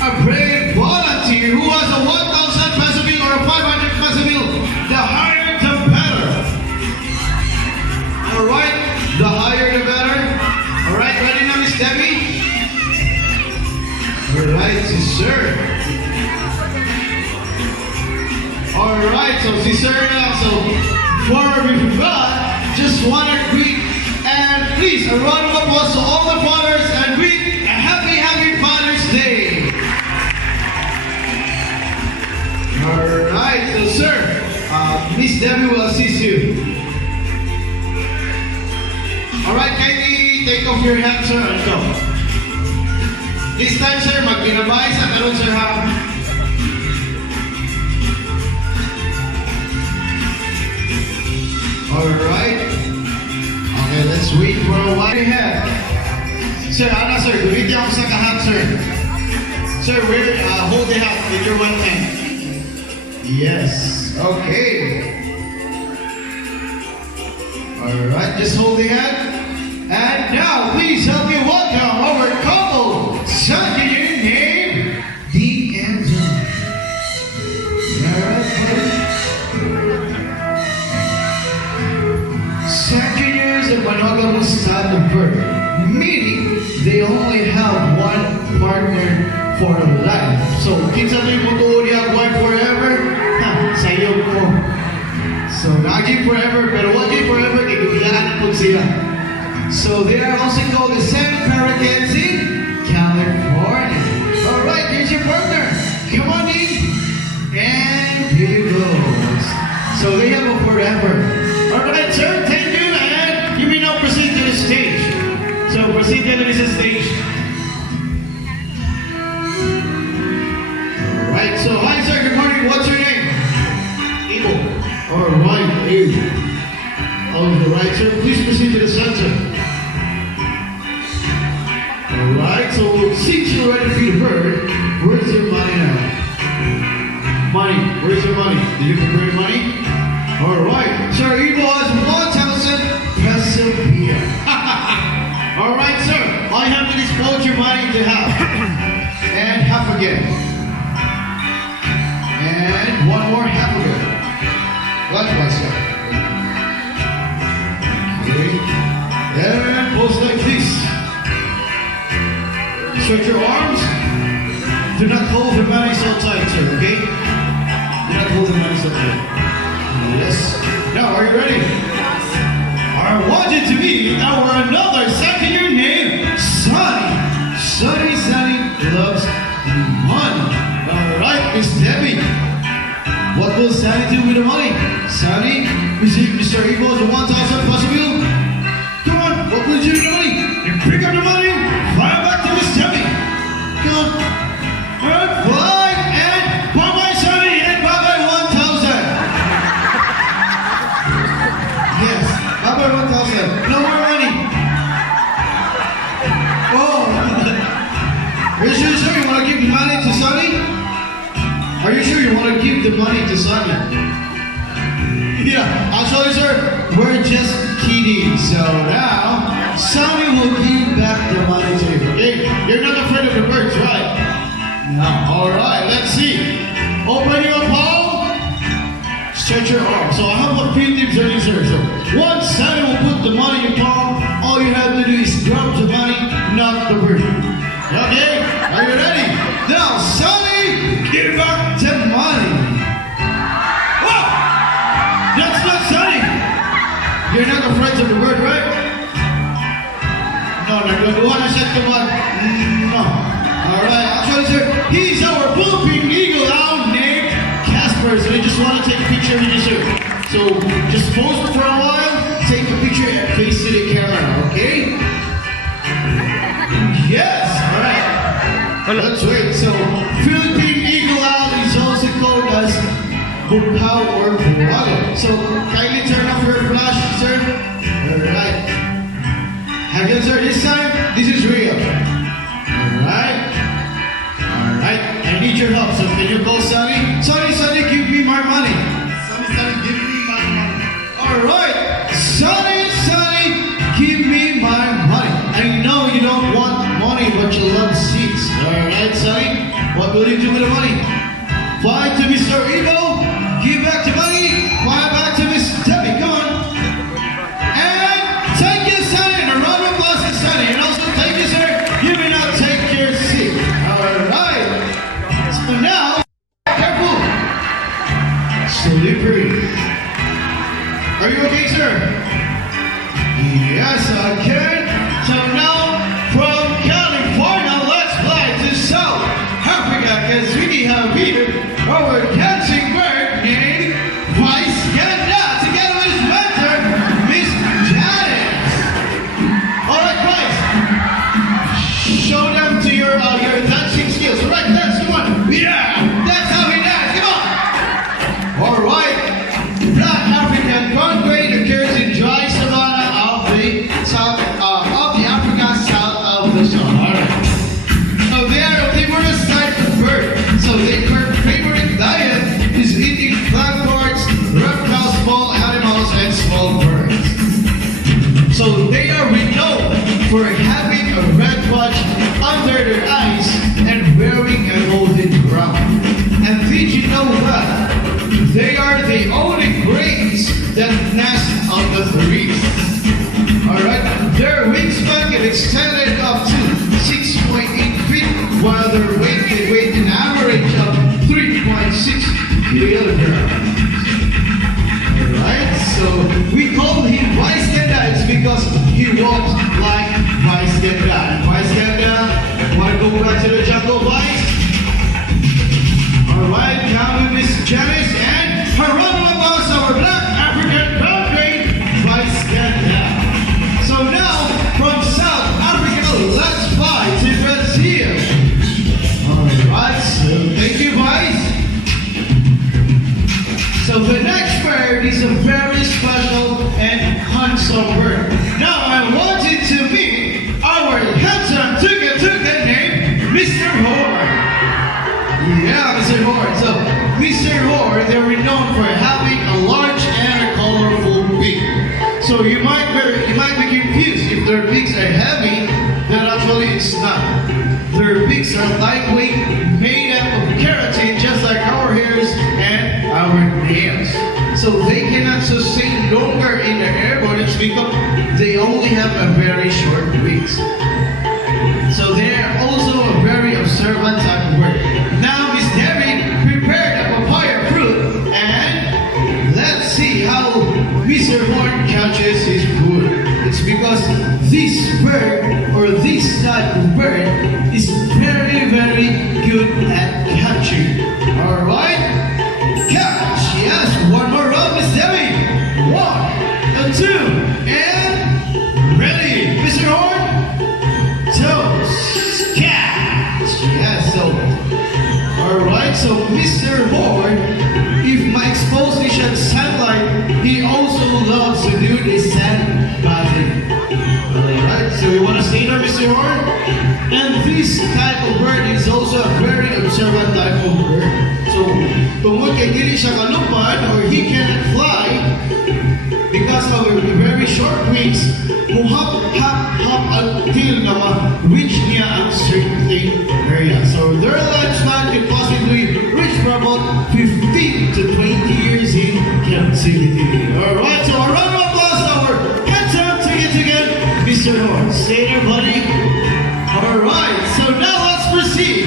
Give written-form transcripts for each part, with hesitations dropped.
a brave volunteer who has a 1,000 peso bill or a 500 peso bill. The higher the better. Alright, the higher the better. Alright, ready now, Miss Debbie? Alright, sir. Alright, so si sir now, so before we forgot, just want to greet and please a round of applause to all the fathers and greet a happy Father's Day. Alright, so sir, Miss Debbie will assist you. Alright, kindly take off your hat, sir, and go. This time, sir, magbinabay sa karon, sir, ha? Alright. Okay, let's wait for a while. Ahead. Sir, Anna, sir, gawin ako sa kahat, sir. Sir, hold the hat with your one hand. Yes. Okay. Alright, just hold the hat. And now, please help me welcome our couple. Second name, D and Z. Alright, second years of monogamous style of birth, meaning they only have one partner for life. So, kinsa mo yung mutuo niya, one forever? Ha, sayo ko. So, naging forever, pero wagi forever, kigulaan po sila. So, they are also called the San Parakeets in California. Alright, here's your partner. Come on in. And here you go. So, they have a forever. Alright, sir, thank you. And you may now proceed to the stage. So, proceed to the stage. Alright, so, hi, sir. Good morning. What's your name? Abel. Alright, Abel. Alright, sir. Please proceed to the center. Alright, so since you're ready to be heard, where's your money now? Money, where's your money? Did you prepare your money? Alright, sir, Evo has 1,000 peso here. Alright, sir, all you have to do is fold your money into half. And half again. And one more half again. Likewise, sir. Okay. And pose like this. Stretch your arms. Do not hold the money so tight, sir, okay? Do not hold the money so tight. Yes. Now, are you ready? I want you to meet our another second year name, Sunny. Sunny loves money. Alright, Miss Debbie. What will Sunny do with the money? Sunny, Mr. Evo has a 1,000 plus bill. Come on, what will you do with the money? You pick up the money, fire back to Miss Debbie. Come on. And fly, and bye-bye, Sunny, and bye-bye 1,000. Yes, bye-bye 1,000. No more money. Oh. Are you sure you want to give money to Sunny? Are you sure you want to give the money to Sunny? Yeah, actually, sir, we're just kidding. So now, Sunny will give back the money to you, okay? You're not afraid of the birds, right? No. Alright, let's see. Open your palm. Stretch your arm. So I have a few tips on you, sir. So once Sunny will put the money in your palm, all you have to do is grab the money, not the bird. Okay? Are you ready? Now, Sunny, give back the money. Whoa! That's not Sunny. You're not afraid of the bird, right? No, nagagawa na siya tumag. No. Alright, actually, sir, he's our Philippine eagle owl named Casper. So we just want to take a picture of you, sir. So just pose for a while, take a picture and face to the camera, okay? Yes, alright. Let's wait. So Philippine eagle owl is also called as Bukaw or Burago. So kindly turn off your flash, sir. Alright. Again, sir, this time, this is real. Alright. Alright. I need your help. So can you call Sunny? Sunny, give me my money. Sunny, give me my money. Alright. Sunny, give me my money. I know you don't want money, but you love seats. Alright, Sunny? What will you do with the money? Fly to Mr. Evo, give back the money, fly back to Miss Debbie, come on. And thank you, Sonny, and a round of applause to Sonny. And also thank you, sir, you may now take your seat. Alright. So now, careful. Slippery. Are you okay, sir? Yes, I can. So now, from California, let's fly to South Africa, because we have here our dancing bird named Vice Ganda, together with his mentor, Miss Janice. Alright, Vice. Show them to your dancing skills. Alright, dance, come on. Yeah, that's how we dance, come on. Alright. Black African corn grade occurs in dry savanna of the Africa south of the Sahara. So they are omnivorous type of bird. So their favorite diet is eating plant parts, reptiles, small animals, and small birds. So they are renowned for having a red patch under their eyes and wearing a golden crown. And did you know that? They are the only cranes that nest on the trees. Alright, their wingspan can extend up to 6.8 feet, while their weight can weigh an average of 3.6 kilograms. Alright, so we call him Vice Ganda. It's because he walks like Vice Ganda. Vice Ganda, wanna go back to the jungle, Vice? Alright, now with Miss Janice and her round of applause, our Black African crown grade, Vice Ganda. So now, from South Africa, let's fly to Brazil. Alright, so thank you, Vice. So the next bird is a very special and handsome bird. Now I want you to meet our handsome tuka named Mr. Horn. Yeah, Mr. Horn. So, Mr. Horn, they're renowned for having a large and a colorful beak. So you might be confused if their beaks are heavy, then actually it's not. Their beaks are lightweight, made up of keratin, just like our hairs and our nails. So they cannot sustain longer in the air, but it's because they only have a very short wings. So they are also a very observant type of bird. Now Miss Debbie prepared a papaya fruit, and let's see how Mr. Horn catches his food. It's because this bird, or this type of bird, is very, very good at catching. Alright? Catch! Yes, one more round, Miss Debbie. 1, 2, and ready. Mr. Horn? Toes, catch! Yes, so, alright, so Mr. Horn, if my exposition sunlight, he also loves to do the sand bathing. Alright, so we want to stay there, Mr. Horn? And this type of bird is also a very observant type of bird. So, tungod kay dili siya kalupad, or he cannot fly, because of the very short wings, hop until na ma-reach niya ang certain area. So their lifespan can possibly reach for about 15 to 20 years in captivity. Alright, so a round of applause, our handsome again, Mr. Horn. Stay there, buddy. Alright, so now let's proceed.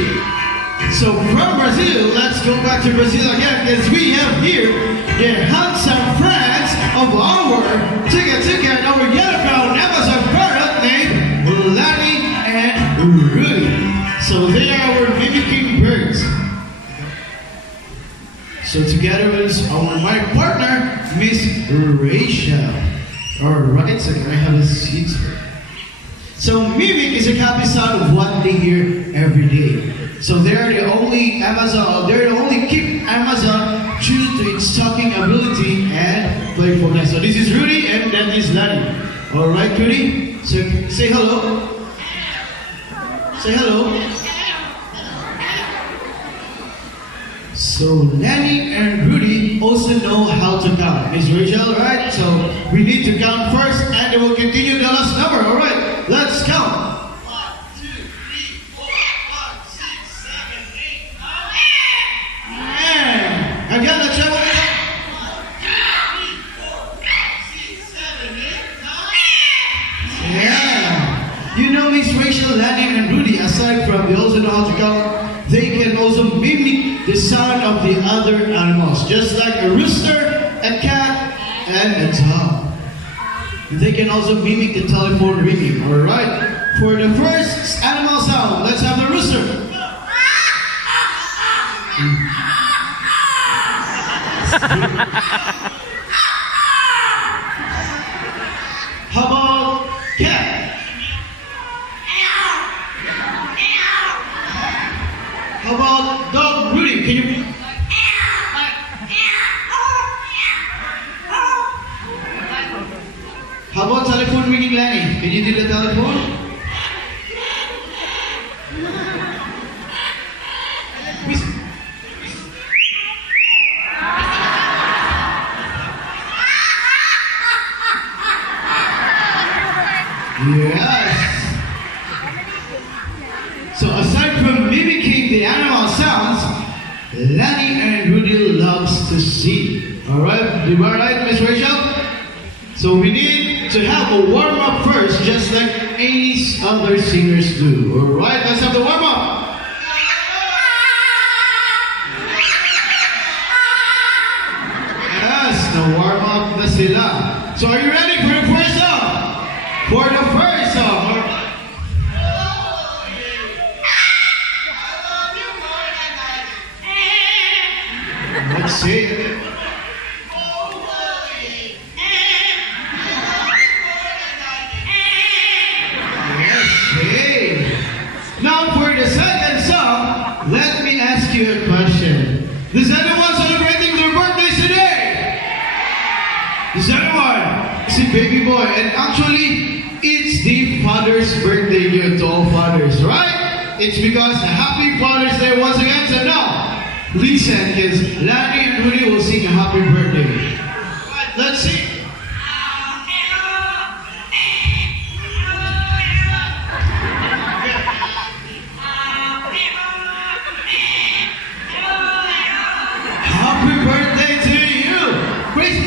So from Brazil, let's go back to Brazil again, because we have here the handsome friends of our and our yellow-crowned Amazon parrot named Lani and Rudy. So they are our mimicking birds. So together with my partner, Miss Rachel. Alright, so can I have a seat, sir? So mimic is a copy sound of what they hear every day. So they're the only keep Amazon true to its talking ability and playfulness. So this is Rudy and that is Lani. Alright, Rudy? So say hello. Say hello. So Lani and Rudy also know how to count. Miss Rachel, alright? So we need to count first and then we'll continue the last number. Alright, let's count. 1, 2, 3, 4, 5, 6, 7, 8, know how to count, they can also mimic the sound of the other animals, just like a rooster, a cat, and a dog. They can also mimic the telephone ringing, alright? For the first animal sound, let's have the rooster. How about cat? How about dog Rudy? Can you? How about telephone ringing Lenny? Can you do the telephone? Yes. So aside from mimicking the animal sounds, Lenny and Rudy loves to sing. Alright, you are right, Miss Rachel? So we need to have a warm-up first, just like any other singers do. Alright, let's have the warm-up. Yes, the warm-up na sila. So are you ready for the first song? For the first song. Let's see. Now for the second song, let me ask you a question. Is anyone celebrating their birthdays today? Is anyone? See, baby boy. And actually, it's the father's birthday here to all fathers, right? It's because Happy Father's Day once again. So now, listen, kids. Lenny and Rudy will sing a happy birthday. Right, let's sing. Happy birthday to you! Grace.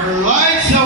Alright, so